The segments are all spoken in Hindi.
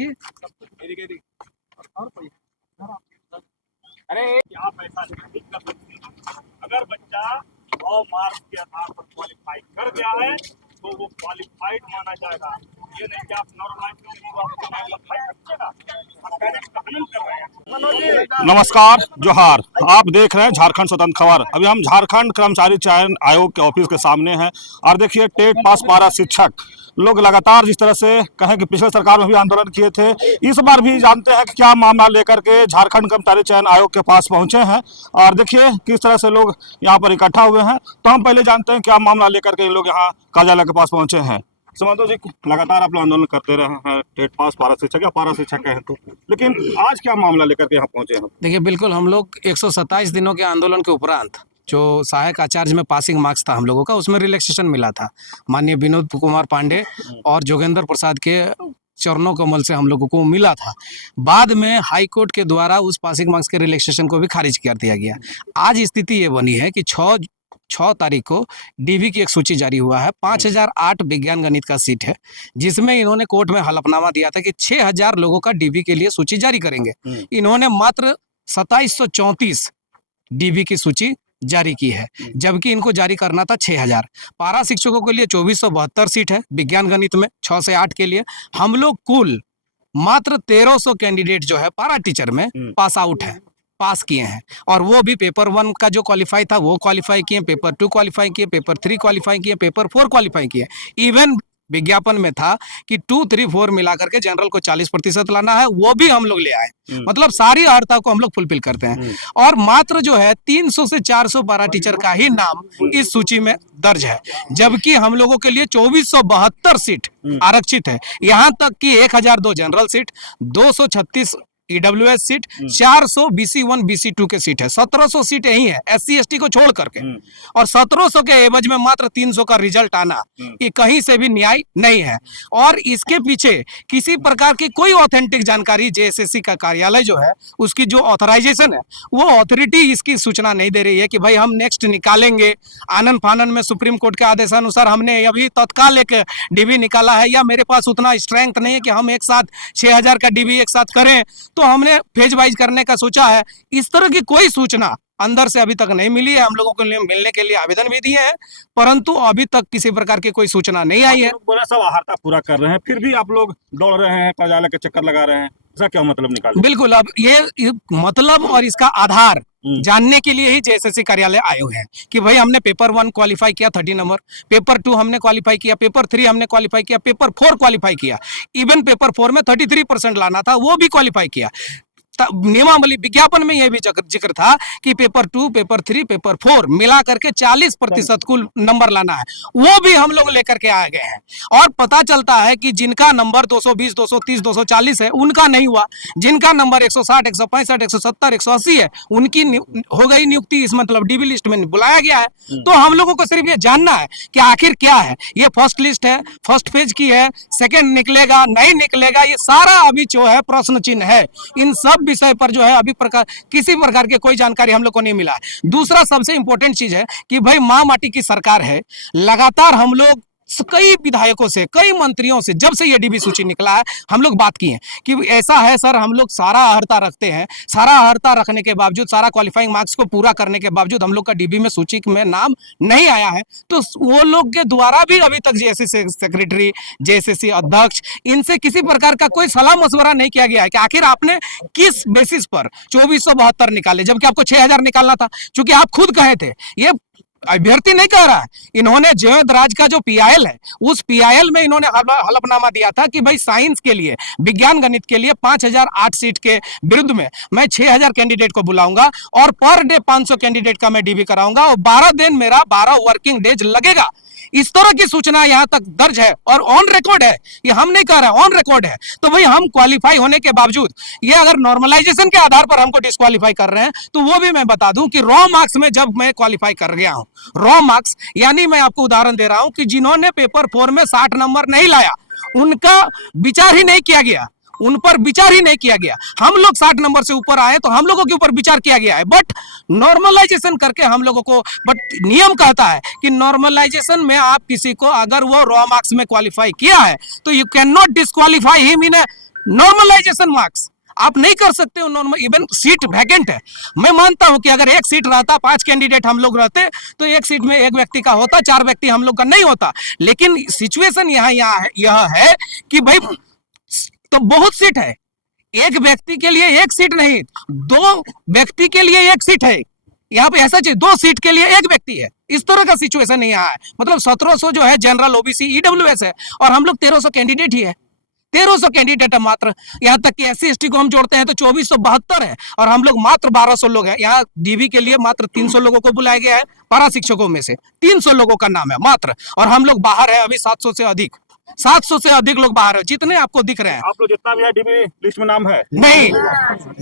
बताइए। अरे आप ऐसा नहीं कर सकते। अगर बच्चा 100 मार्क्स के आधार पर क्वालिफाई कर गया है तो वो क्वालिफाइड माना जाएगा। ये नहीं कि आप नमस्कार, जोहार। आप देख रहे हैं झारखंड स्वतंत्र खबर। अभी हम झारखंड कर्मचारी चयन आयोग के ऑफिस के सामने हैं और देखिए टेट पास पारा शिक्षक लोग लगातार जिस तरह से कहें कि पिछले सरकार में भी आंदोलन किए थे, इस बार भी जानते हैं कि क्या मामला लेकर के झारखंड कर्मचारी चयन आयोग के पास पहुंचे हैं और देखिए किस तरह से लोग यहाँ पर इकट्ठा हुए हैं। तो हम पहले जानते हैं क्या मामला लेकर के इन लोग यहाँ कार्यालय के पास पहुंचे हैं। समझो जी, लगातार आप लोग आंदोलन करते रहे हैं, टेट पास पारा शिक्षक या पारा शिक्षक कहें तो, लेकिन आज क्या मामला लेकर के यहाँ पहुंचे हैं? देखिए, बिल्कुल हम लोग 127 दिनों के आंदोलन के उपरांत जो सहायक आचार्य में पासिंग मार्क्स था हम लोगों का, उसमें रिलैक्सेशन मिला था माननीय विनोद कुमार पांडे और जोगेंद्र प्रसाद के चरणों कमल से हम लोगों को मिला था। बाद में हाई कोर्ट के द्वारा उस पासिंग मार्क्स के रिलैक्सेशन को भी खारिज कर दिया गया। आज स्थिति ये बनी है कि 6 तारीख को डीवी की एक सूची जारी हुआ है। 5008 विज्ञान गणित का सीट है, जिसमें इन्होंने कोर्ट में हलफनामा दिया था कि 6000 लोगों का डीवी के लिए सूची जारी करेंगे। इन्होंने मात्र 2734 डीवी की सूची जारी की है, जबकि इनको जारी करना था 6000। पारा शिक्षकों के लिए 2472 सीट है विज्ञान गणित में 6 से 8 के लिए। हम लोग कुल मात्र 1300 कैंडिडेट जो है पारा टीचर में पास आउट है, पास किए हैं। और वो भी पेपर 1 का जो क्वालिफाई था वो क्वालिफाई किए, पेपर 2 क्वालिफाई किए, पेपर 3 क्वालिफाई किए, पेपर 4 क्वालिफाई किए। इवन विज्ञापन में था कि 2, 3, 4 मिलाकर के जनरल को 40% लाना है, वो भी हम लोग ले आए। मतलब सारी अर्हता को हम लोग फुलफिल करते हैं। और मात्र जो है 300 से 400 पारा टीचर का ही नाम इस सूची में दर्ज है, जबकि हम लोगों के लिए 2472 सीट आरक्षित है। यहाँ तक कि 1002 general seat, 236 EWS seat, 400 BC1 BC2 के सीट है। 1700 सीट यही है SC ST को छोड़ करके, और 1700 के एवज में मात्र 300 का रिजल्ट आना, ये कहीं से भी न्याय नहीं है। और इसके पीछे किसी प्रकार की कोई ऑथेंटिक जानकारी JSSC का कार्यालय जो है, उसकी जो ऑथराइजेशन है, वो अथॉरिटी इसकी सूचना नहीं दे रही है कि भाई हम नेक्स्ट निकालेंगे। आनंद फानन में सुप्रीम कोर्ट के आदेशानुसार हमने अभी तत्काल एक डीवी निकाला है, या मेरे पास उतना स्ट्रेंथ नहीं है कि हम एक साथ 6000 का डीवी एक साथ करें, तो हमने फेज वाइज करने का सोचा है। इस तरह की कोई सूचना अंदर से अभी तक नहीं मिली है। हम लोगों के लिए मिलने के लिए आवेदन भी दिए हैं, परंतु अभी तक किसी प्रकार की कोई सूचना नहीं आई है। बड़ा सब आहारता पूरा कर रहे हैं, फिर भी आप लोग दौड़ रहे हैं, कार्यालय के चक्कर लगा रहे हैं, इसका क्या मतलब निकाल? बिल्कुल, अब ये मतलब और इसका आधार जानने के लिए ही JSSC कार्यालय आए हुए हैं कि भाई हमने पेपर 1 क्वालिफाई किया 30 नंबर, पेपर 2 हमने क्वालिफाई किया, पेपर 3 हमने क्वालिफाई किया, पेपर 4 क्वालिफाई किया। इवन पेपर 4 में 33% लाना था, वो भी क्वालिफाई किया। नियमावली विज्ञापन में यह भी जिक्र था कि पेपर 2, पेपर 3, पेपर 4 मिला करके 40% कुल नंबर लाना है, वो भी हम लोग लेकर के आ गए हैं। और पता चलता है कि जिनका नंबर 220, 230, 240 है, उनका नहीं हुआ। जिनका नंबर 160, 165, 170, 180 है, उनकी हो गई नियुक्ति, इस मतलब डीबी लिस्ट में बुलाया गया है। तो हम लोगों को सिर्फ ये जानना है कि आखिर क्या है। ये फर्स्ट लिस्ट है, फर्स्ट फेज की है, सेकेंड निकलेगा नहीं निकलेगा, ये सारा अभी जो है प्रश्न चिन्ह है। इन सब विषय पर जो है अभी किसी प्रकार की कोई जानकारी हम लोग को नहीं मिला है। दूसरा सबसे इंपॉर्टेंट चीज है कि भाई मां माटी की सरकार है, लगातार हम लोग कई विधायकों से, कई मंत्रियों से, जब से ये डीबी सूची निकला है, हम लोग बात किए कि ऐसा है सर, हम लोग सारा अर्हता रखते हैं, सारा अर्हता रखने के बावजूद, सारा क्वालिफाइंग मार्क्स को पूरा करने के बावजूद हम लोग का डीबी में सूची में नाम नहीं आया है। तो वो लोग के द्वारा भी अभी तक JSSC सेक्रेटरी, JSSC अध्यक्ष, इनसे किसी प्रकार का कोई सलाह मशवरा नहीं किया गया है कि आखिर आपने किस बेसिस पर 2472 निकाले, जबकि आपको 6000 निकालना था। चूंकि आप खुद कहे थे, ये अभ्यर्थी नहीं कह रहा है, इन्होंने जयंत राज का जो PIL है, उस PIL में इन्होंने हलफनामा दिया था कि भाई साइंस के लिए, विज्ञान गणित के लिए 5008 सीट के विरुद्ध में मैं 6000 कैंडिडेट को बुलाऊंगा और पर डे 500 कैंडिडेट का मैं डीबी कराऊंगा और 12 दिन मेरा 12 वर्किंग डेज लगेगा। इस तरह की सूचना यहां तक दर्ज है और ऑन रिकॉर्ड है, ये हम नहीं कह रहे, ऑन रिकॉर्ड है। तो भाई हम क्वालिफाई होने के बावजूद ये अगर नॉर्मलाइजेशन के आधार पर हमको डिस्क्वालीफाई कर रहे हैं, तो वो भी मैं बता दूं कि रॉ मार्क्स में जब मैं क्वालिफाई कर गया हूं, रॉ मार्क्स यानी मैं आपको उदाहरण दे रहा हूं कि जिन्होंने पेपर 4 में 60 नंबर नहीं लाया, उनका विचार ही नहीं किया गया, उन पर विचार ही नहीं किया गया। हम लोग 60 नंबर से ऊपर आए तो हम लोगों के ऊपर विचार किया गया है, बट नॉर्मलाइजेशन करके हम लोगों को, बट नियम कहता है कि नॉर्मलाइजेशन में आप किसी को अगर वो रॉ मार्क्स में क्वालिफाई किया है तो you can not disqualify him in normalisation marks आप नहीं कर सकते हो नॉर्मल, इवन सीट वैकेंट है। मैं मानता हूं कि अगर एक सीट रहता, 5 कैंडिडेट हम लोग रहते, तो एक सीट में एक व्यक्ति का होता, 4 व्यक्ति हम लोग का नहीं होता। लेकिन सिचुएशन यह है कि भाई तो बहुत सीट है, एक व्यक्ति के लिए एक सीट नहीं, 2 व्यक्ति के लिए एक सीट है। यहाँ पे ऐसा चाहिए 2 सीट के लिए एक व्यक्ति है, इस तरह का सिचुएशन यहाँ है। मतलब 1700 जो है जनरल ओबीसी ईडब्ल्यूएस है, और हम लोग 1300 कैंडिडेट ही है, 1300 कैंडिडेट है मात्र। यहाँ तक कि एससी एसटी को हम जोड़ते हैं तो 2472 है, और हम लोग मात्र 1200 लोग हैं। यहाँ डीवी के लिए मात्र 300 लोगों को बुलाया गया है, पारा शिक्षकों में से 300 लोगों का नाम है मात्र, और हम लोग बाहर है अभी 700 से अधिक, 700 से अधिक लोग बाहर है, जितने आपको दिख रहे हैं। आप लोग जितना भी है डीबी लिस्ट में नाम है? नहीं,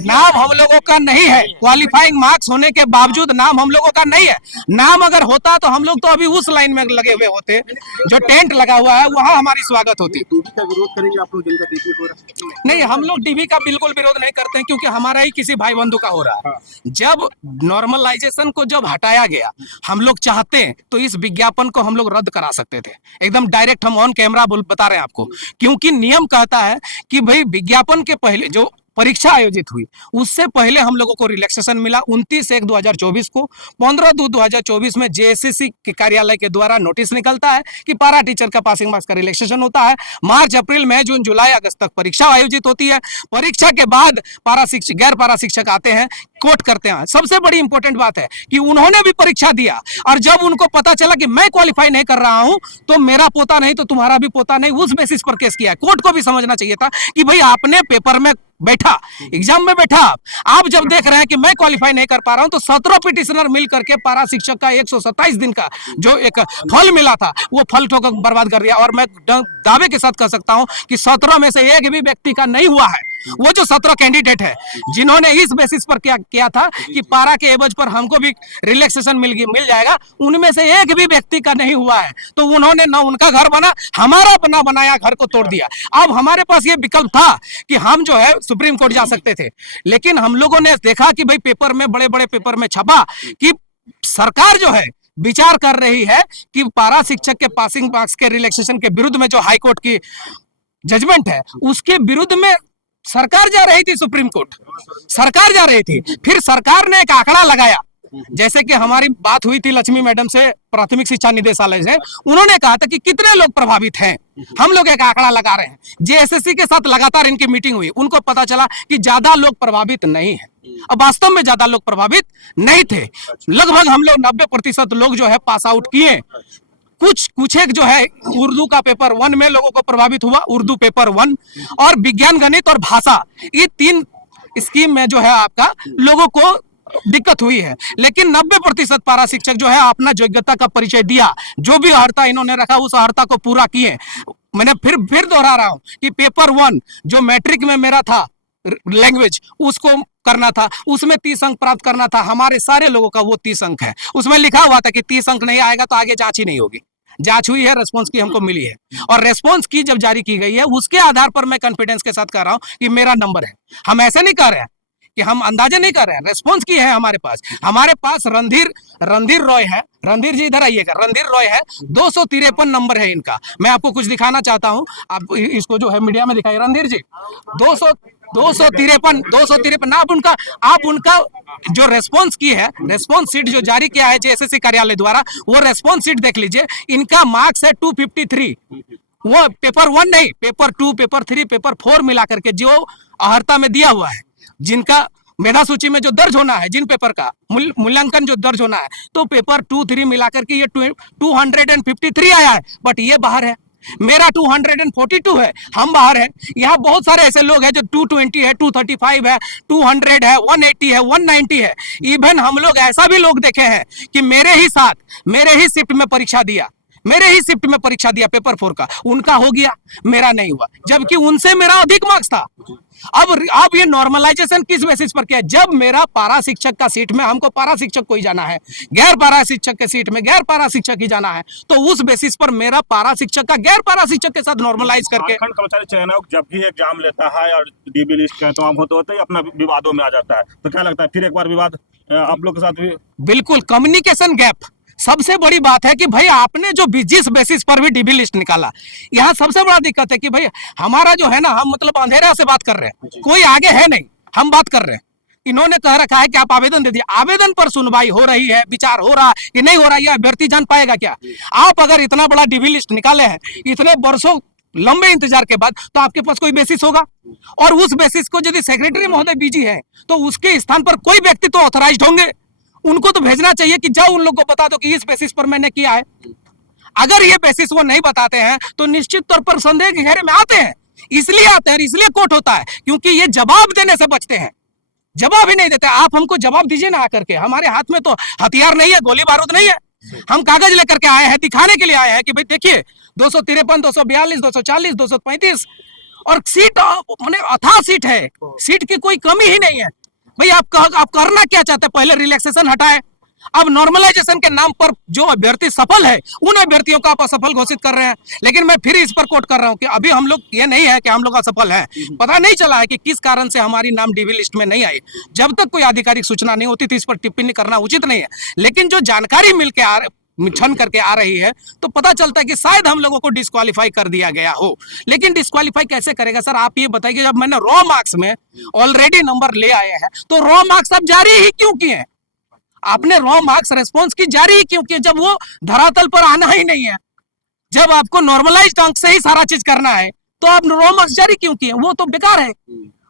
नाम हम लोगों का नहीं है। क्वालिफाइंग मार्क्स होने के बावजूद नाम हम लोगों का नहीं है। नाम अगर होता तो हम लोग तो अभी उस लाइन में लगे हुए होते, जो टेंट लगा हुआ है वहां हमारी स्वागत होती। डीबी का विरोध करेंगे आप लोग, जिनका डीबी हो रहा है? नहीं, हम लोग डीबी का बिल्कुल विरोध नहीं करते हैं, क्योंकि हमारा ही किसी भाई बंधु का हो रहा है। जब नॉर्मलाइजेशन को जब हटाया गया, हम लोग चाहते हैं तो इस विज्ञापन को हम लोग रद्द करा सकते थे, एकदम डायरेक्ट हम ऑन कैमरा बता रहे हैं आपको, क्योंकि नियम कहता है कि भाई विज्ञापन के पहले जो परीक्षा आयोजित हुई उससे पहले हम लोगों को रिलैक्सेशन मिला 29/1/2024 को। 15/2/2024 में जेएसएससी के कार्यालय के द्वारा नोटिस निकलता है कि पारा टीचर का पासिंग मार्क्स का रिलैक्सेशन होता है। मार्च, अप्रैल, मई, जून, जुलाई, अगस्त तक परीक्षा आयोजित होती है। परीक्षा के बाद गैर पारा शिक्षक आते हैं, कोट करते हैं। सबसे बड़ी इंपॉर्टेंट बात है कि उन्होंने भी परीक्षा दिया, और जब उनको पता चला कि मैं क्वालिफाई नहीं कर रहा हूं तो मेरा पोता नहीं तो तुम्हारा भी पोता नहीं, उस बेसिस पर केस किया है। कोर्ट को भी समझना चाहिए था कि भाई आपने पेपर में बैठा, एग्जाम में बैठा, आप जब देख रहे हैं कि मैं क्वालिफाई नहीं कर पा रहा हूं, तो 17 पिटिशनर मिल करके पारा शिक्षक का 127 दिन का जो एक फल मिला था वो फल ठोकर बर्बाद कर दिया। और मैं दावे के साथ कह सकता हूं कि 17 में से एक भी व्यक्ति का नहीं हुआ है। वो जो 17 कैंडिडेट है जिन्होंने इस बेसिस पर क्या किया था कि पारा के एवज पर हमको भी रिलैक्सेशन मिल जाएगा, उनमें से एक भी व्यक्ति का नहीं हुआ है। तो उन्होंने ना उनका घर बना, हमारा अपना बनाया घर को तोड़ दिया। अब हमारे पास ये विकल्प था कि हम जो है सुप्रीम कोर्ट जा सकते थे, लेकिन हम लोगों ने देखा कि भाई पेपर में, बड़े बड़े पेपर में छपा कि सरकार जो है विचार कर रही है कि पारा शिक्षक के पासिंग मार्क्स के रिलैक्सेशन के विरुद्ध में जो हाईकोर्ट की जजमेंट है उसके विरुद्ध में सरकार जा रही थी, सुप्रीम कोर्ट सरकार जा रही थी। फिर सरकार ने एक आंकड़ा लगाया, जैसे कि हमारी बात हुई थी लक्ष्मी मैडम से, प्राथमिक शिक्षा निदेशालय से, उन्होंने कहा था कि कितने लोग प्रभावित हैं। हम लोग एक आंकड़ा लगा रहे हैं। जेएसएससी के साथ लगातार इनकी मीटिंग हुई, उनको पता चला कि ज्यादा लोग प्रभावित नहीं है। अब वास्तव में ज्यादा लोग प्रभावित नहीं थे, लगभग हम लोग 90% लोग जो है पास आउट किए। कुछ एक जो है उर्दू का पेपर 1 में लोगों को प्रभावित हुआ, उर्दू पेपर 1, और विज्ञान, गणित और भाषा, ये 3 स्कीम में जो है आपका लोगों को दिक्कत हुई है। लेकिन 90% पारा शिक्षक जो है अपना योग्यता का परिचय दिया, जो भी अर्हता इन्होंने रखा उस अर्हता को पूरा किए। मैंने फिर दोहरा रहा हूं कि पेपर 1 जो मैट्रिक में मेरा था लैंग्वेज, उसको करना था, उसमें 30 अंक प्राप्त करना था। हमारे सारे लोगों का वो 30 अंक है। उसमें लिखा हुआ था कि 30 अंक नहीं आएगा तो आगे जांच ही नहीं होगी। जांच हुई है, रेस्पॉन्स की हमको मिली है, और रेस्पॉन्स की जब जारी की गई है उसके आधार पर मैं कॉन्फिडेंस के साथ कह रहा हूं कि मेरा नंबर है। हम ऐसे नहीं कर रहे हैं कि हम अंदाजा नहीं कर रहे हैं, रेस्पॉन्स की है हमारे पास रणधीर रॉय है। रणधीर जी इधर आइएगा, रणधीर रॉय है, 253 नंबर है इनका। मैं आपको कुछ दिखाना चाहता हूं, आप इसको जो है मीडिया में दिखाइए। रणधीर जी 253 आप उनका जो रेस्पॉन्स की है, रेस्पॉन्स शीट जो जारी किया है जेएसएससी कार्यालय द्वारा, वो रेस्पॉन्स शीट देख लीजिए। इनका मार्क्स है 253, वो पेपर 1 नहीं, पेपर 2, पेपर 3, पेपर 4 मिला करके जो अहर्ता में दिया हुआ है, जिनका मेधा सूची में जो दर्ज होना है, जिन पेपर का मूल्यांकन जो दर्ज होना है, तो पेपर 2, 3 मिला करके ये 253 आया है, बट ये बाहर है। मेरा 242 है, हम बाहर हैं। यहाँ बहुत सारे ऐसे लोग हैं जो 220 है, 235 है, 200 है, 180 है, 190 है। इवन हम लोग ऐसा भी लोग देखे हैं कि मेरे ही शिफ्ट में परीक्षा दिया पेपर 4 का, उनका हो गया, मेरा नहीं हुआ, जबकि उनसे मेरा अधिक मार्क्स था। अब ये नॉर्मलाइजेशन किस बेसिस पर किया? जब मेरा पारा शिक्षक का सीट में हमको पारा शिक्षक को ही जाना है, गैर पारा शिक्षक के सीट में गैर पारा शिक्षक ही जाना है, तो उस बेसिस पर मेरा पारा शिक्षक का गैर पारा शिक्षक के साथ नॉर्मलाइज करके। झारखंड कर्मचारी चयन आयोग जब भी एग्जाम लेता है और डीबी लिस्ट का तमाम होते ही अपना विवादों में आ जाता है, तो क्या लगता है फिर एक बार विवाद आप लोग के साथ भी? बिल्कुल, कम्युनिकेशन गैप सबसे बड़ी बात है कि भाई आपने जो जिस बेसिस पर भी डीबी लिस्ट निकाला, यहाँ सबसे बड़ा दिक्कत है कि भाई हमारा जो है ना, हम मतलब अंधेरा से बात कर रहे हैं, कोई आगे है नहीं, हम बात कर रहे हैं। इन्होंने कह रखा है कि आप आवेदन दे दिए, आवेदन पर सुनवाई हो रही है, विचार हो रहा है कि नहीं हो रहा है, यह अभ्यर्थी जान पाएगा क्या? आप अगर इतना बड़ा डीबी लिस्ट निकाले हैं इतने वर्षों लंबे इंतजार के बाद, तो आपके पास कोई बेसिस होगा, और उस बेसिस को यदि सेक्रेटरी महोदय बिजी है तो उसके स्थान पर कोई व्यक्ति तो ऑथराइज्ड होंगे, उनको तो भेजना चाहिए कि जाओ उन लोग को बता दो कि इस बेसिस पर मैंने किया है। अगर ये बेसिस वो नहीं बताते हैं तो निश्चित तौर पर संदेह के घेरे में आते हैं, इसलिए आते हैं, इसलिए कोर्ट होता है, क्योंकि ये जवाब देने से बचते हैं, जवाब ही नहीं देते। आप हमको जवाब दीजिए ना आकर के, हमारे हाथ में तो हथियार नहीं है, गोली बारूद नहीं है, हम कागज लेकर के आए हैं, दिखाने के लिए आए हैं कि भाई देखिए 253, 242, 240, 235 और सीट मैंने अथाह सीट है, सीट की कोई कमी ही नहीं है। भाई आप करना क्या चाहते हैं? पहले रिलैक्सेशन हटाए, अब नॉर्मलाइजेशन के नाम पर जो अभ्यर्थी सफल है उन अभ्यर्थियों को आप असफल घोषित कर रहे हैं। लेकिन मैं फिर इस पर कोट कर रहा हूं कि अभी हम लोग, ये नहीं है कि हम लोग असफल हैं, पता नहीं चला है कि किस कारण से हमारी नाम डीबी लिस्ट में नहीं आई। जब तक कोई आधिकारिक सूचना नहीं होती थी इस पर टिप्पणी करना उचित नहीं है, लेकिन जो जानकारी मिलकर छन करके आ रही है तो पता चलता है कि शायद हम लोगों को डिस्क्वालीफाई कर दिया गया हो। लेकिन डिस्क्वालीफाई कैसे करेगा सर? आप ये बताइए, जब मैंने रॉ मार्क्स में ऑलरेडी नंबर ले आए हैं तो रॉ मार्क्स अब जारी ही क्यों किए? आपने रॉ मार्क्स रेस्पॉन्स की जारी ही क्यों किए जब वो धरातल पर आना ही नहीं है? जब आपको नॉर्मलाइज्ड अंक से ही सारा चीज करना है तो आप रॉ मार्क्स जारी क्यों किए? वो तो बेकार है।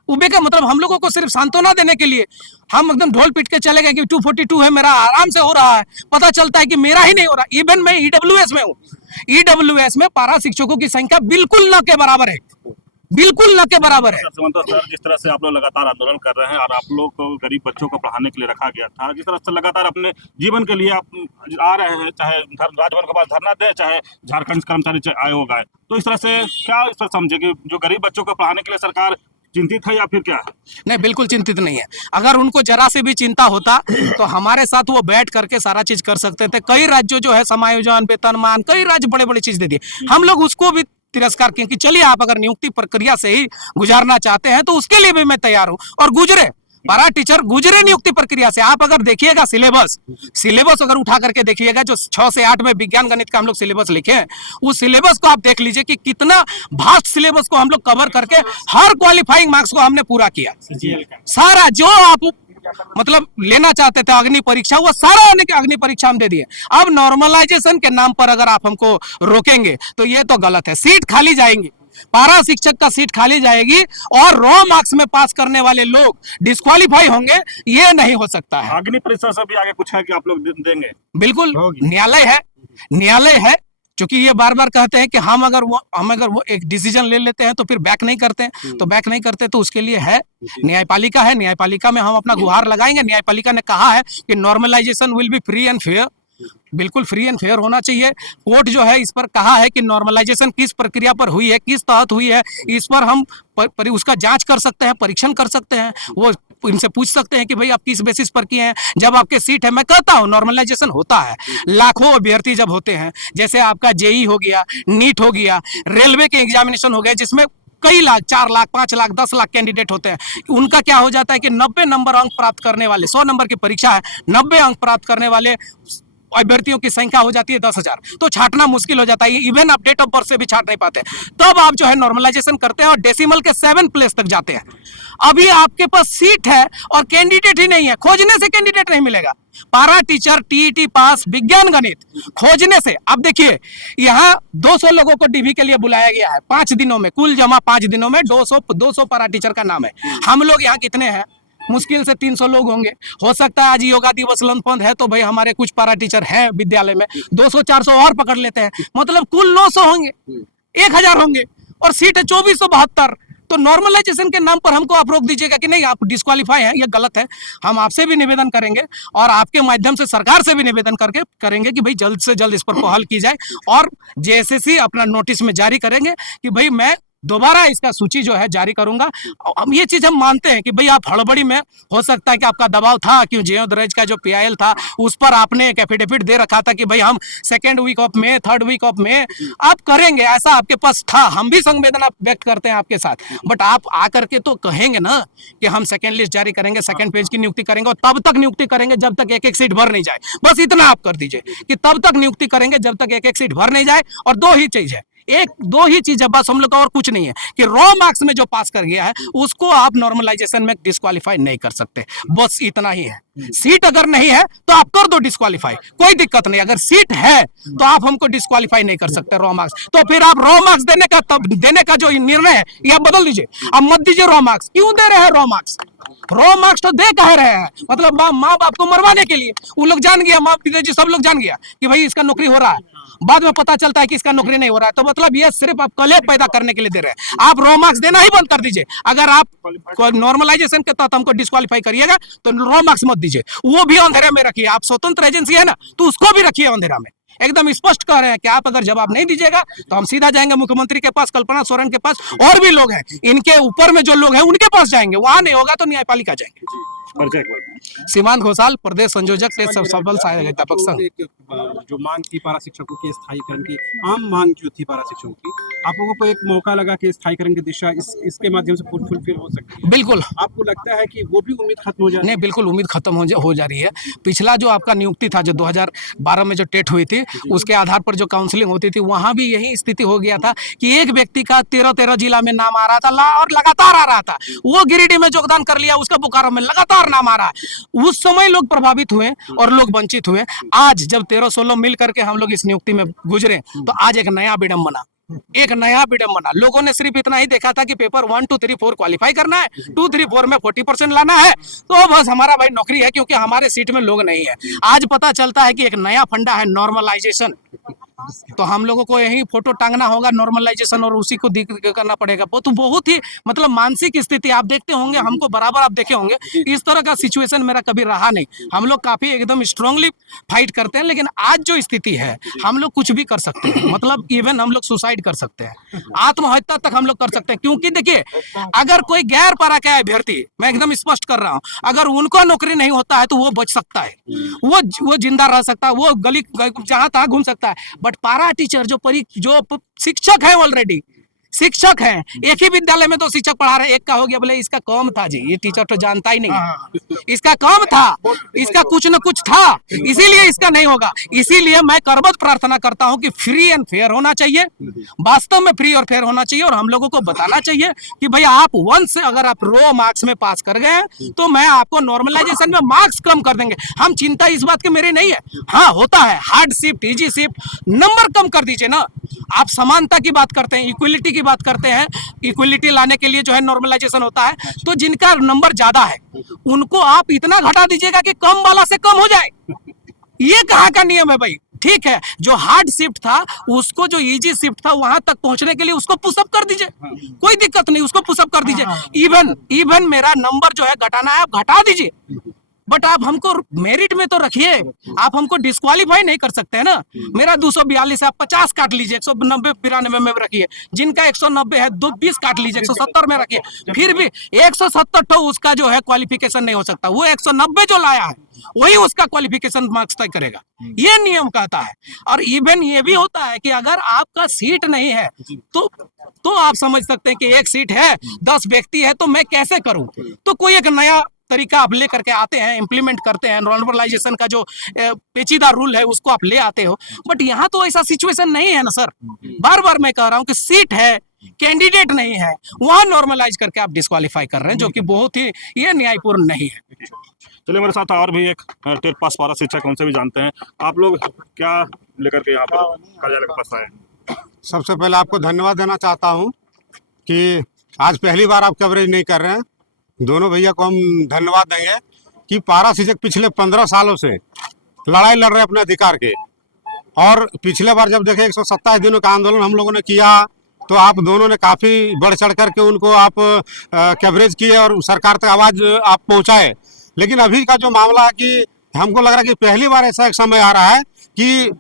उबे का मतलब हम लोगों को सिर्फ सांत्वना देने के लिए हम एकदम ढोल पीट के चले गए कि 242 है, मेरा आराम से हो रहा है, पता चलता है कि मेरा ही नहीं हो रहा। इवन मैं ईडब्ल्यूएस में हूँ, ईडब्ल्यूएस में पारा शिक्षकों की संख्या बिल्कुल न के बराबर है, बिल्कुल न के बराबर है। सर, जिस तरह से आप लोग लगातार आंदोलन कर रहे हैं और आप लोग को गरीब बच्चों को पढ़ाने के लिए रखा गया था, जिस तरह से लगातार अपने जीवन के लिए आप आ रहे हैं, चाहे राजभवन के पास धरना दें, चाहे झारखंड कर्मचारी आयोग आए, तो इस तरह से क्या इस तरह समझे कि जो गरीब बच्चों को पढ़ाने के लिए सरकार चिंतित है या फिर क्या है? नहीं, बिल्कुल चिंतित नहीं है। अगर उनको जरा से भी चिंता होता तो हमारे साथ वो बैठ करके सारा चीज कर सकते थे। कई राज्यों जो है समायोजन, वेतनमान, कई राज्य बड़े बड़े चीज दे दिए, हम लोग उसको भी तिरस्कार किए कि चलिए आप अगर नियुक्ति प्रक्रिया से ही गुजारना चाहते हैं तो उसके लिए भी मैं तैयार हूं, और गुजरे पारा टीचर गुजरे नियुक्ति प्रक्रिया से। आप अगर देखिएगा सिलेबस अगर उठा करके देखिएगा, जो 6 से 8 में विज्ञान गणित का हम लोग सिलेबस लिखे हैं, उस सिलेबस को आप देख लीजिए कि कितना भास्ट सिलेबस को हम लोग कवर करके हर क्वालिफाइंग मार्क्स को हमने पूरा किया। सारा जो आप मतलब लेना चाहते थे अग्नि परीक्षा, वो सारा अग्नि परीक्षा हम दे दिए। अब नॉर्मलाइजेशन के नाम पर अगर आप हमको रोकेंगे तो ये तो गलत है। सीट खाली जाएंगी, पारा शिक्षक का सीट खाली जाएगी और रॉ मार्क्स में पास करने वाले लोग डिस्क्वालीफाई होंगे, ये नहीं हो सकता है। अग्नि परीक्षा से भी आगे कुछ है कि आप लोग देंगे? बिल्कुल, न्यायालय है, क्योंकि ये बार बार कहते हैं कि हम अगर वो एक डिसीजन ले लेते हैं तो फिर बैक नहीं करते हैं, तो बैक नहीं करते तो उसके लिए है न्यायपालिका है, न्यायपालिका में हम अपना गुहार लगाएंगे। न्यायपालिका ने कहा है कि normalisation will be free and fair, बिल्कुल फ्री एंड फेयर होना चाहिए। कोर्ट जो है इस पर कहा है कि नॉर्मलाइजेशन किस प्रक्रिया पर हुई है, किस तहत हुई है, इस पर हम उसका जांच कर सकते हैं, परीक्षण कर सकते हैं। वो इनसे पूछ सकते हैं कि भाई आप किस बेसिस पर किए हैं। जब आपके सीट है, मैं कहता हूँ नॉर्मलाइजेशन होता है, लाखों अभ्यर्थी जब होते हैं, जैसे आपका जेई हो गया, नीट हो गया, रेलवे के एग्जामिनेशन हो गए, जिसमें कई लाख, 4 लाख, 5 लाख, 10 लाख कैंडिडेट होते हैं, उनका क्या हो जाता है कि 90 नंबर अंक प्राप्त करने वाले, 100 नंबर की परीक्षा है, 90 अंक प्राप्त करने वाले अभ्यर्थियों की संख्या हो जाती है 10,000, तो छांटना मुश्किल हो जाता है। इवन आप डेट ऑफ बर्थ से भी छांट नहीं पाते। तब आप जो है नॉर्मलाइजेशन करते हैं और डेसिमल के 7 प्लेस तक जाते हैं। अभी आपके पास सीट है और कैंडिडेट ही नहीं है, खोजने से कैंडिडेट नहीं मिलेगा। पारा टीचर, टीईटी पास, विज्ञान गणित खोजने से, अब देखिए यहाँ 200 लोगों को डीवी के लिए बुलाया गया है 5 दिनों में, कुल जमा 5 दिनों में 200 पारा टीचर का नाम है। हम लोग यहाँ कितने हैं? मुश्किल से 300 लोग होंगे। हो सकता है आज योगा दिवस लंच है तो भाई हमारे कुछ पारा टीचर हैं विद्यालय में, 200-400 और पकड़ लेते हैं, मतलब कुल 900 होंगे, 1000 होंगे, और सीट है 2472। तो नॉर्मलाइजेशन के नाम पर हमको आप रोक दीजिएगा कि नहीं आप डिस्क्वालीफाई हैं, ये गलत है। हम आपसे भी निवेदन करेंगे और आपके माध्यम से सरकार से भी निवेदन करके करेंगे कि भाई जल्द से जल्द इस पर पहल की जाए, और जेएसएससी अपना नोटिस में जारी करेंगे कि भाई मैं दोबारा इसका सूची जो है जारी करूंगा। हम ये चीज हम मानते हैं कि भाई आप हड़बड़ी में हो सकता है कि आपका दबाव था, क्यों जीओदरेज का जो पीआईएल था उस पर आपने एक एफिडेविट दे रखा था कि भाई हम सेकेंड वीक ऑफ में, थर्ड वीक ऑफ में आप करेंगे, ऐसा आपके पास था। हम भी संवेदना व्यक्त करते हैं आपके साथ, बट आप आकर के तो कहेंगे ना कि हम सेकेंड लिस्ट जारी करेंगे, सेकेंड पेज की नियुक्ति करेंगे, और तब तक नियुक्ति करेंगे जब तक एक एक सीट भर नहीं जाए। बस इतना आप कर दीजिए कि तब तक नियुक्ति करेंगे जब तक एक एक सीट भर नहीं जाए। और दो ही चीज है, एक दो ही चीज है बस हम लोग का, और कुछ नहीं है, कि रॉ मार्क्स में जो पास कर गया है उसको आप नॉर्मलाइजेशन में डिस्क्वालीफाई नहीं कर सकते। बस इतना ही है। सीट अगर नहीं है तो आप कर दो डिस्क्वालीफाई, कोई दिक्कत नहीं। अगर सीट है तो आप हमको डिस्क्वालीफाई नहीं कर सकते रॉ मार्क्स। तो फिर आप रॉ मार्क्स देने का जो निर्णय है ये आप बदल दीजिए। आप मत दीजिए रॉ मार्क्स। क्यों दे रहे हैं रॉ मार्क्स? रॉ मार्क्स तो दे कह रहे हैं, मतलब माँ बाप को मरवाने के लिए। वो लोग जान गया, माँ पिताजी सब लोग जान गया कि भाई इसका नौकरी हो रहा है, बाद में पता चलता है कि इसका नौकरी नहीं हो रहा है, तो मतलब ये सिर्फ आप कलेश पैदा करने के लिए दे रहे हैं। आप रॉ मार्क्स देना ही बंद कर दीजिए। अगर आप नॉर्मलाइजेशन के तहत हमको डिस्क्वालीफाई करिएगा तो रॉ मार्क्स मत दीजिए, वो भी अंधेरे में रखिए। आप स्वतंत्र एजेंसी है ना, तो उसको भी रखिए अंधेरा में। एकदम स्पष्ट कह रहे हैं कि आप अगर जवाब नहीं दीजिएगा तो हम सीधा जाएंगे मुख्यमंत्री के पास, कल्पना सोरेन के पास, और भी लोग हैं इनके ऊपर में जो लोग हैं उनके पास जाएंगे। वहां नहीं होगा तो न्यायपालिका जाएंगे। परिचय एक बार। सीमांत घोषाल, प्रदेश संयोजक सफल सहायक अध्यापक संघ। जो मांग थी पारा शिक्षकों के स्थायीकरण की, आम मांग जो थी पारा शिक्षकों की, आप लोगों को एक मौका लगा कि स्थायीकरण की दिशा इसके माध्यम से फुलफिल हो सकती है। बिल्कुल। आपको लगता है कि वो भी उम्मीद खत्म हो जाए? नहीं, बिल्कुल उम्मीद खत्म हो जा रही है। पिछला जो आपका नियुक्ति था, जो 2012 में जो टेट हुई थी, उसके आधार पर जो काउंसलिंग होती थी, वहां भी यही स्थिति हो गया था कि एक व्यक्ति का 13 जिला में नाम आ रहा था और लगातार आ रहा था। वो गिरिडीह में योगदान कर लिया, उसका बोकारो में लगातार नाम आ रहा है। उस समय लोग प्रभावित हुए और लोग वंचित हुए। आज जब 13-16 मिल करके हम लोग इस नियुक्ति में गुजरे, तो आज एक नया विडंबना, लोगों ने सिर्फ इतना ही देखा था कि पेपर 1, 2, 3, 4 क्वालिफाई करना है, 2, 3, 4 में 40% लाना है, तो बस हमारा भाई नौकरी है, क्योंकि हमारे सीट में लोग नहीं है। आज पता चलता है कि एक नया फंडा है नॉर्मलाइजेशन, तो हम लोगों को यही फोटो टांगना होगा नॉर्मलाइजेशन, और उसी को करना पड़ेगा। तो बहुत ही मतलब मानसिक स्थिति आप देखते होंगे, हमको बराबर आप देखे होंगे, इस तरह का सिचुएशन मेरा कभी रहा नहीं। हम लोग काफी एकदम स्ट्रांगली फाइट करते हैं, लेकिन आज जो स्थिति है हम लोग कुछ भी कर सकते हैं। मतलब इवन हम लोग सुसाइड कर सकते हैं, आत्महत्या तक हम लोग कर सकते हैं। क्योंकि देखिए, अगर कोई गैर पारा का अभ्यर्थी, मैं एकदम स्पष्ट कर रहा हूँ, अगर उनको नौकरी नहीं होता है तो वो बच सकता है, वो जिंदा रह सकता है, वो गली जहां तहां घूम सकता है। बट पारा टीचर जो शिक्षक है, ऑलरेडी शिक्षक हैं, एक ही विद्यालय में 2 शिक्षक पढ़ा रहे, एक का हो गया, बोले इसका काम था जी, ये टीचर तो जानता ही नहीं है, इसका काम था, इसका कुछ न कुछ था, इसीलिए इसका नहीं होगा। इसीलिए मैं करबद्ध प्रार्थना करता हूं कि फ्री एंड फेयर होना चाहिए, वास्तव में फ्री और फेयर होना चाहिए। और हम लोगों को बताना चाहिए कि भाई आप वंस अगर आप रो मार्क्स में पास कर गए तो मैं आपको नॉर्मलाइजेशन में मार्क्स कम कर देंगे। हम चिंता इस बात की मेरी नहीं है। हाँ, होता है hard shift, easy shift, number कम कर दीजिए ना। आप समानता की बात करते हैं, इक्वलिटी की बात करते हैं, इक्वलिटी लाने के लिए जो है नॉर्मलाइजेशन होता है, तो जिनका नंबर ज्यादा है उनको आप इतना घटा दीजिएगा कि कम वाला से कम हो जाए। ये कहाँ का नियम है भाई? ठीक है, जो हार्ड शिफ्ट था उसको, जो इजी शिफ्ट था, वहां तक पहुंचने के लिए उसको पुशअप कर दीजिए, कोई दिक्कत नहीं, उसको पुशअप कर दीजिए। इवन मेरा नंबर जो है घटाना है, आप घटा दीजिए, बट आप हमको मेरिट में तो रखिए। आप हमको डिस्क्वालीफाई नहीं कर सकते हैं ना। मेरा 242 है, आप 50 काट लीजिए, 190 92 में रखिए। जिनका 190 है 20 काट लीजिए, 170 में रखिए। फिर भी 170 तो उसका जो है क्वालिफिकेशन नहीं हो सकता। वो 190 जो लाया है वही उसका क्वालिफिकेशन मार्क्स तय करेगा, ये नियम कहता है। और इवन ये भी होता है कि अगर आपका सीट नहीं है तो आप समझ सकते हैं कि एक सीट है, 10 व्यक्ति है, तो मैं कैसे करूं? तो कोई एक नया तरीका आप लेकर के आते हैं, इंप्लीमेंट करते हैं। नॉर्मलाइजेशन का जो पेचीदा रूल है उसको आप ले आते हो। बट यहाँ तो ऐसा सिचुएशन नहीं है ना सर। बार बार मैं कह रहा हूँ कि सीट है, कैंडिडेट नहीं है, वहां नॉर्मलाइज करके आप डिस्क्वालीफाई कर रहे हैं, जो कि बहुत ही ये न्यायपूर्ण नहीं है। चलिए, मेरे साथ और भी एक टेट पास पारा शिक्षक, उनसे भी जानते हैं। आप लोग क्या लेकर के यहाँ पर कार्यालय के पास आए? सबसे पहले आपको धन्यवाद देना चाहता हूँ कि आज पहली बार आप कवरेज नहीं कर रहे हैं। दोनों भैया को हम धन्यवाद देंगे कि पारा शिक्षक पिछले 15 सालों से लड़ाई लड़ रहे हैं अपने अधिकार के। और पिछले बार जब देखे 127 दिनों का आंदोलन हम लोगों ने किया, तो आप दोनों ने काफ़ी बढ़ चढ़ करके उनको आप कवरेज किए और सरकार तक आवाज़ आप पहुँचाए। लेकिन अभी का जो मामला है कि हमको लग रहा है कि पहली बार ऐसा एक समय आ रहा है कि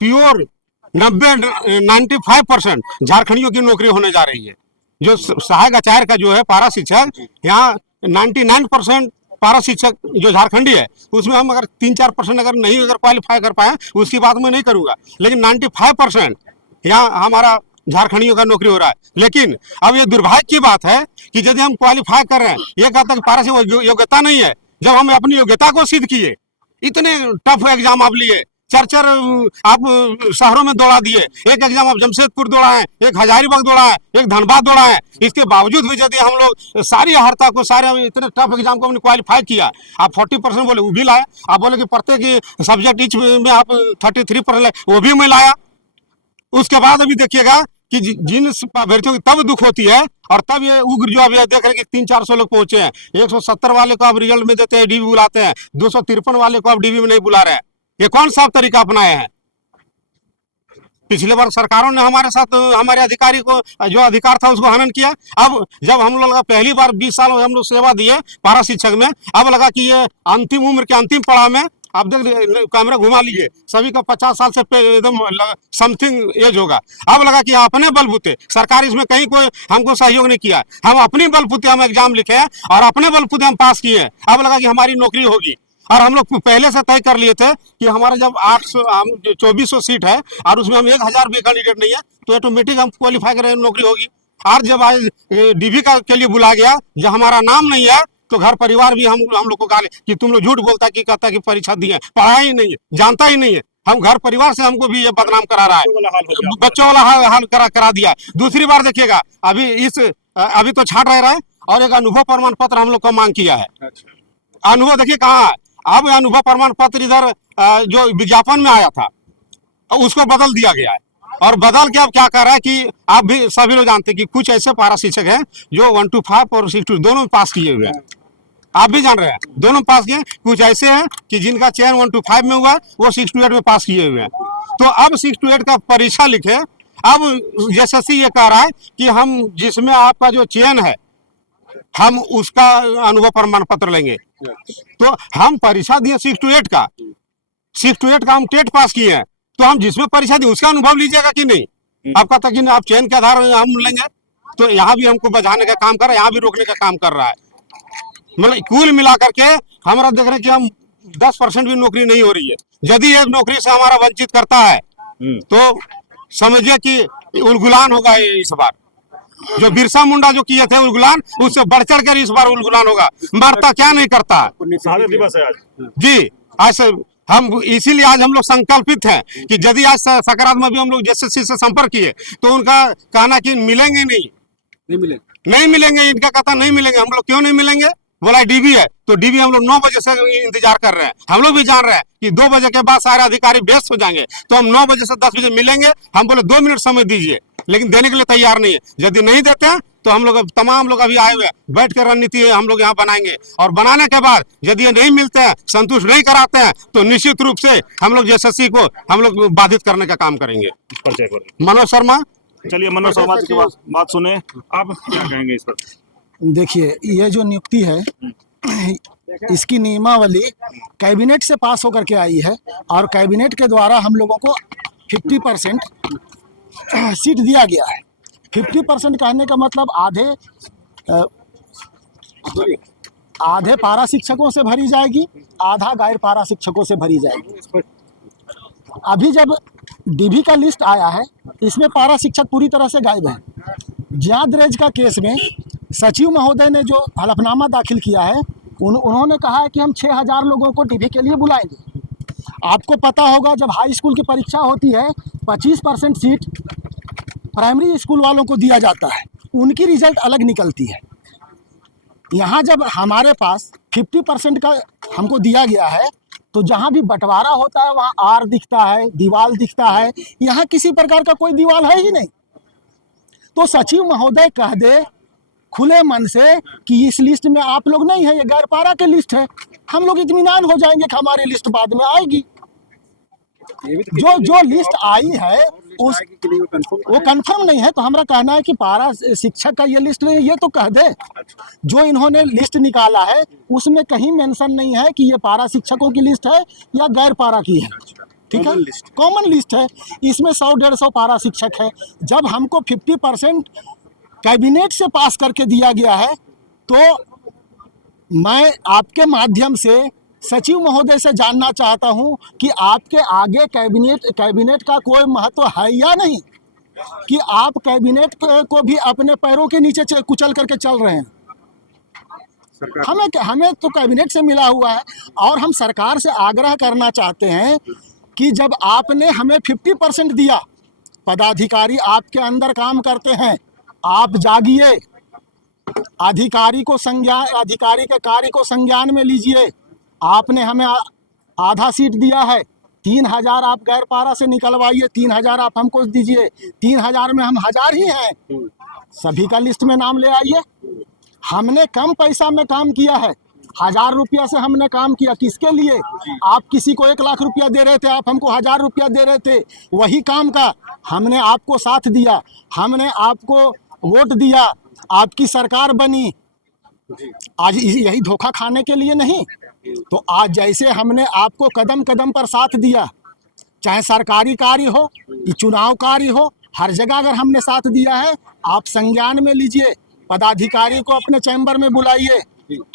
प्योर 95% झारखंडियों की नौकरी होने जा रही है। जो सहायक आचार्य का जो है पारा शिक्षक, यहाँ 99% पारा शिक्षक जो झारखंडी है उसमें हम अगर 3-4% अगर नहीं अगर क्वालिफाई कर पाए उसकी बात मैं नहीं करूंगा, लेकिन 95% यहाँ हमारा झारखंडियों का नौकरी हो रहा है। लेकिन अब ये दुर्भाग्य की बात है कि यदि हम क्वालिफाई कर रहे हैं, ये कहता कि पारा से योग्यता नहीं है, जब हम अपनी योग्यता को सिद्ध किए, इतने टफ एग्जाम आप लिए, चर आप शहरों में दौड़ा दिए, एक एग्जाम आप जमशेदपुर दौड़ा है, एक हजारीबाग दौड़ा है, एक धनबाद दौड़ा है, इसके बावजूद भी यदि हम लोग सारी हरता को सारे इतने टफ एग्जाम को हमने क्वालिफाई किया, आप 40% बोले वो भी लाए, आप बोले कि प्रत्येक सब्जेक्ट ईच में आप 33% लाए, वो भी मैं लाया। उसके बाद अभी देखिएगा कि जिन अभ्यर्थियों की तब दुख होती है और तब ये उग्र जो अभी देख रहे हैं कि 300-400 लोग पहुंचे हैं, 170 वाले को आप रिजल्ट में देते हैं डीबी बुलाते हैं, 253 वाले को आप डीबी में नहीं बुला रहे हैं। ये कौन सा तरीका अपनाए हैं? पिछले बार सरकारों ने हमारे साथ हमारे अधिकारी को जो अधिकार था उसको हनन किया। अब जब हम लोग पहली बार 20 साल हम लोग सेवा दिए पारा शिक्षक में, अब लगा कि ये अंतिम उम्र के अंतिम पड़ाव में, आप देख कैमरा घुमा लीजिए, सभी का 50 साल से एकदम समथिंग एज होगा। अब लगा कि अपने बलबूते, सरकार इसमें कहीं कोई हमको सहयोग नहीं किया, हम अपने बलबूते हम एग्जाम लिखे हैं और अपने बलबूते हम पास किए हैं। अब लगा कि हमारी नौकरी होगी, और हम लोग पहले से तय कर लिए थे कि हमारा जब 2400 सीट है और उसमें हम 1000 भी कैंडिडेट नहीं है तो ऑटोमेटिक हम क्वालिफाई करें, नौकरी होगी। और जब आज डीबी का के लिए बुलाया गया, जब हमारा नाम नहीं है तो घर परिवार भी हम लोग को गाली कि तुम लोग झूठ बोलता कि कहता कि परीक्षा दी है, पढ़ा ही नहीं है, जानता ही नहीं है। हम घर परिवार से हमको भी ये बदनाम करा रहा है, बच्चों वाला हाल करा दिया। दूसरी बार देखिएगा अभी तो छाट रह रहा है और एक अनुभव प्रमाण पत्र हम लोग को मांग किया है। अनुभव देखिए कहाँ है, अब अनुभव प्रमाण पत्र इधर जो विज्ञापन में आया था उसको बदल दिया गया है, और बदल के अब क्या कर रहा है कि आप भी सभी लोग जानते हैं कि कुछ ऐसे पारा शिक्षक हैं जो 125 और 62 दोनों में पास किए हुए हैं, आप भी जान रहे हैं, दोनों में पास किए। कुछ ऐसे हैं कि जिनका चयन 125 में हुआ वो 68 में पास किए हुए हैं। तो अब 68 का परीक्षा लिखे, अब एसएससी ये कह रहा है कि हम जिसमें आपका जो चयन है हम उसका अनुभव प्रमाण पत्र लेंगे। तो हम परीक्षा दिए 68 का हम टेट पास किए हैं, तो हम जिसमें परीक्षा दी उसका अनुभव लीजिएगा कि नहीं? आपका तक कि आप चयन के आधार हम लेंगे, तो यहाँ भी हमको बचाने का काम कर रहा है, यहाँ भी रोकने का काम कर रहा है। मतलब कुल मिलाकर के हमारा देख रहे हैं कि हम 10% भी नौकरी नहीं हो रही है। यदि ये नौकरी से हमारा वंचित करता है तो समझिए कि उलगुलान होगा इस बार। जो बिरसा मुंडा जो किए थे उलगुलान, उससे बढ़ चढ़ कर इस बार उलगुलान होगा। मरता क्या नहीं करता। शहादत दिवस है आज जी, आज हम इसीलिए आज हम लोग संकल्पित हैं कि यदि आज सकारात्मक भी हम लोग एसएससी से संपर्क किए तो उनका कहना कि मिलेंगे नहीं मिलेंगे, इनका कहता नहीं मिलेंगे। हम लोग क्यों नहीं मिलेंगे? बोला डीबी है, तो डीबी हम लोग 9 बजे से इंतजार कर रहे हैं। हम लोग भी जान रहे हैं कि 2 बजे के बाद सारे अधिकारी व्यस्त हो जाएंगे, तो हम 9 बजे से 10 बजे मिलेंगे। हम बोले 2 मिनट समय दीजिए, लेकिन देने के लिए तैयार नहीं है। यदि नहीं देते हैं तो हम लोग तमाम लोग अभी आए हुए बैठ कर रणनीति हम लोग यहाँ बनाएंगे, और बनाने के बाद यदि ये नहीं मिलते हैं, संतुष्ट नहीं कराते हैं, तो निश्चित रूप से हम लोग एसएससी को हम लोग बाधित करने का काम करेंगे। मनोज शर्मा। चलिए मनोज शर्मा जी की बात सुने, आप क्या कहेंगे इस पर? देखिए, ये जो नियुक्ति है इसकी नियमावली कैबिनेट से पास होकर के आई है, और कैबिनेट के द्वारा हम लोगों को 50% सीट दिया गया है। 50% कहने का मतलब आधे पारा शिक्षकों से भरी जाएगी, आधा गैर पारा शिक्षकों से भरी जाएगी। अभी जब डीबी का लिस्ट आया है इसमें पारा शिक्षक पूरी तरह से गायब है। ज्यादरेज का केस में सचिव महोदय ने जो हलफनामा दाखिल किया है उन्होंने कहा है कि हम 6000 लोगों को डीबी के लिए बुलाएंगे। आपको पता होगा जब हाई स्कूल की परीक्षा होती है 25% सीट प्राइमरी स्कूल वालों को दिया जाता है, उनकी रिजल्ट अलग निकलती है। यहाँ जब हमारे पास 50% का हमको दिया गया है तो जहाँ भी बंटवारा होता है वहाँ आर दिखता है, दीवाल दिखता है। यहाँ किसी प्रकार का कोई दीवाल है ही नहीं। तो सचिव महोदय कह दे खुले मन से कि इस लिस्ट में आप लोग नहीं है, ये गैर पारा के लिस्ट है, हम लोग इत्मीनान हो जाएंगे कि हमारी लिस्ट बाद में आएगी। जो लिस्ट आई है वो कंफर्म नहीं है। तो हमारा कहना है कि पारा शिक्षक का ये लिस्ट नहीं, ये तो कह दे। जो इन्होंने लिस्ट निकाला है उसमें कहीं मेंशन नहीं है कि ये पारा शिक्षकों की लिस्ट है या गैर पारा की है। ठीक है, कॉमन लिस्ट है। इसमें 100-150 पारा शिक्षक है। जब हमको 50% कैबिनेट से पास करके दिया गया है, तो मैं आपके माध्यम से सचिव महोदय से जानना चाहता हूं कि आपके आगे कैबिनेट का कोई महत्व है या नहीं, कि आप कैबिनेट को भी अपने पैरों के नीचे कुचल करके चल रहे हैं। हमें तो कैबिनेट से मिला हुआ है और हम सरकार से आग्रह करना चाहते हैं कि जब आपने हमें 50% दिया, पदाधिकारी आपके अंदर काम करते हैं, आप जागिए, अधिकारी के कार्य को संज्ञान में लीजिए। आपने हमें आधा सीट दिया है, 3000 आप गैर पारा से निकलवाइए, 3000 आप हमको दीजिए, 3000 में हम 1000 ही हैं, सभी का लिस्ट में नाम ले आइए। हमने कम पैसा में काम किया है, 1000 रुपया से हमने काम किया। किसके लिए? आप किसी को 1 लाख रुपया दे रहे थे, आप हमको 1000 रुपया दे रहे थे, वही काम का हमने आपको साथ दिया, हमने आपको वोट दिया, आपकी सरकार बनी। आज यही धोखा खाने के लिए नहीं। तो आज जैसे हमने आपको कदम कदम पर साथ दिया, चाहे सरकारी कार्य हो, चुनाव कार्य हो, हर जगह अगर हमने साथ दिया है, आप संज्ञान में लीजिए, पदाधिकारी को अपने चैम्बर में बुलाइए,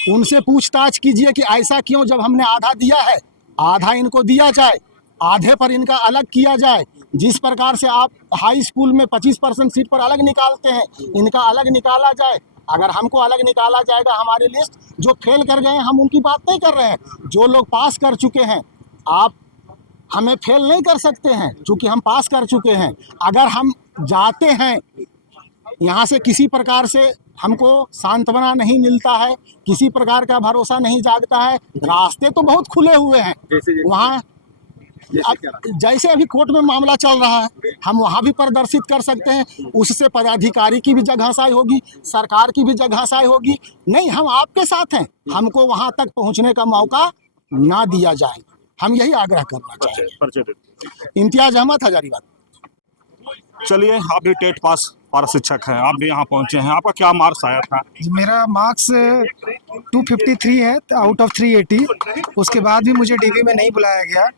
उनसे पूछताछ कीजिए कि ऐसा क्यों, जब हमने आधा दिया है, आधा इनको दिया जाए, आधे पर इनका अलग किया जाए। जिस प्रकार से आप हाई स्कूल में 25% सीट पर अलग निकालते हैं, इनका अलग निकाला जाए। अगर हमको अलग निकाला जाएगा, हमारी लिस्ट जो फेल कर गए हैं, हम उनकी बात नहीं कर रहे हैं, जो लोग पास कर चुके हैं, आप हमें फेल नहीं कर सकते हैं क्योंकि हम पास कर चुके हैं। अगर हम जाते हैं यहाँ से, किसी प्रकार से हमको सांत्वना नहीं मिलता है, किसी प्रकार का भरोसा नहीं जागता है। रास्ते तो बहुत खुले हुए हैं, वहाँ जैसे अभी कोर्ट में मामला चल रहा है, हम वहाँ भी प्रदर्शित कर सकते हैं। उससे पदाधिकारी की भी जगहसाई होगी, सरकार की भी जगहसाई होगी। नहीं, हम आपके साथ हैं, हमको वहाँ तक पहुँचने का मौका ना दिया जाए, हम यही आग्रह करना चाहेंगे। इम्तियाज अहमद, हजारीबाग। चलिए, आप भी टेट पास पारा शिक्षक हैं, आप भी यहाँ पहुँचे हैं, आपका क्या मार्क्स आया था? मेरा मार्क्स 253 है आउट ऑफ 380। उसके बाद भी मुझे डीवी में नहीं बुलाया गया,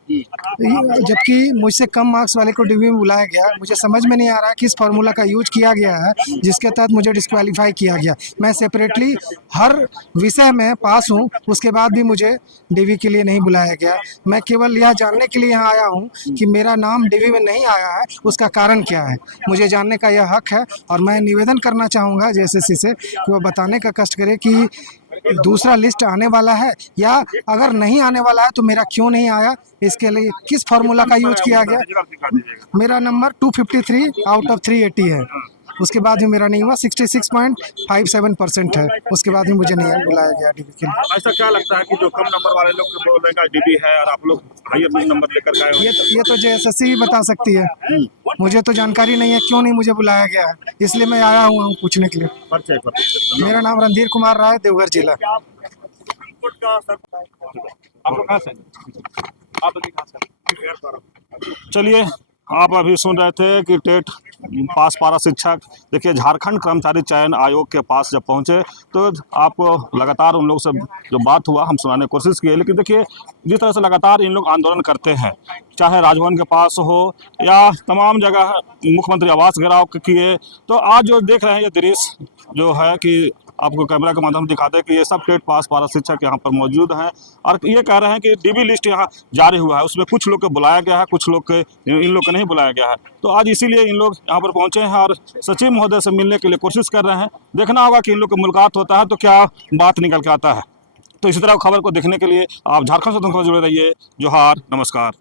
जबकि मुझसे कम मार्क्स वाले को डीवी में बुलाया गया। मुझे समझ में नहीं आ रहा किस फार्मूला का यूज किया गया है जिसके तहत मुझे डिस्क्वालीफाई किया गया। मैं सेपरेटली हर विषय में पास हूँ, उसके बाद भी मुझे डीवी के लिए नहीं बुलाया गया। मैं केवल यह जानने के लिए यहाँ आया हूँ कि मेरा नाम डीवी में नहीं आया है, उसका कारण क्या है, मुझे जानने का यह हक है। और मैं निवेदन करना चाहूँगा जेएसएससी से कि वो बताने का कष्ट करे कि दूसरा लिस्ट आने वाला है, या अगर नहीं आने वाला है तो मेरा क्यों नहीं आया, इसके लिए किस फार्मूला का यूज किया गया। मेरा नंबर 253 आउट ऑफ 380 है, उसके बाद भी मेरा नहीं हुआ, 66.57% है, उसके बाद भी मुझे नहीं बुलाया गया डीबी के लिए। ऐसा क्या लगता है कि जो कम नंबर वाले लोग बोल रहे हैं डीबी है और आप लोग हाई नंबर लेकर के आए हो? ये तो जेएसएससी ही बता सकती है, मुझे तो जानकारी नहीं है क्यों नहीं मुझे बुलाया गया है, इसलिए मैं आया हुआ हूँ पूछने के लिए। मेरा नाम रणधीर कुमार राय, देवघर जिला। चलिए, आप अभी सुन रहे थे कि टेट पास पारा शिक्षक, देखिए झारखंड कर्मचारी चयन आयोग के पास जब पहुंचे तो आपको लगातार उन लोग से जो बात हुआ हम सुनाने की कोशिश किए। लेकिन देखिए, जिस तरह से लगातार इन लोग आंदोलन करते हैं, चाहे राजभवन के पास हो या तमाम जगह मुख्यमंत्री आवास घेराव किए, तो आज जो देख रहे हैं ये दृश्य जो है कि आपको कैमरा के माध्यम से दिखाते हैं कि ये सब टेट पास पारा शिक्षक यहाँ पर मौजूद हैं और ये कह रहे हैं कि डीबी लिस्ट यहाँ जारी हुआ है, उसमें कुछ लोग को बुलाया गया है, कुछ लोग इन लोग को नहीं बुलाया गया है। तो आज इसीलिए इन लोग यहाँ पर पहुँचे हैं और सचिव महोदय से मिलने के लिए कोशिश कर रहे हैं। देखना होगा कि इन लोग की मुलाकात होता है तो क्या बात निकल के आता है। तो इसी तरह खबर को देखने के लिए आप झारखंड स्वतंत्र खबर जुड़े रहिए। जोहार, नमस्कार।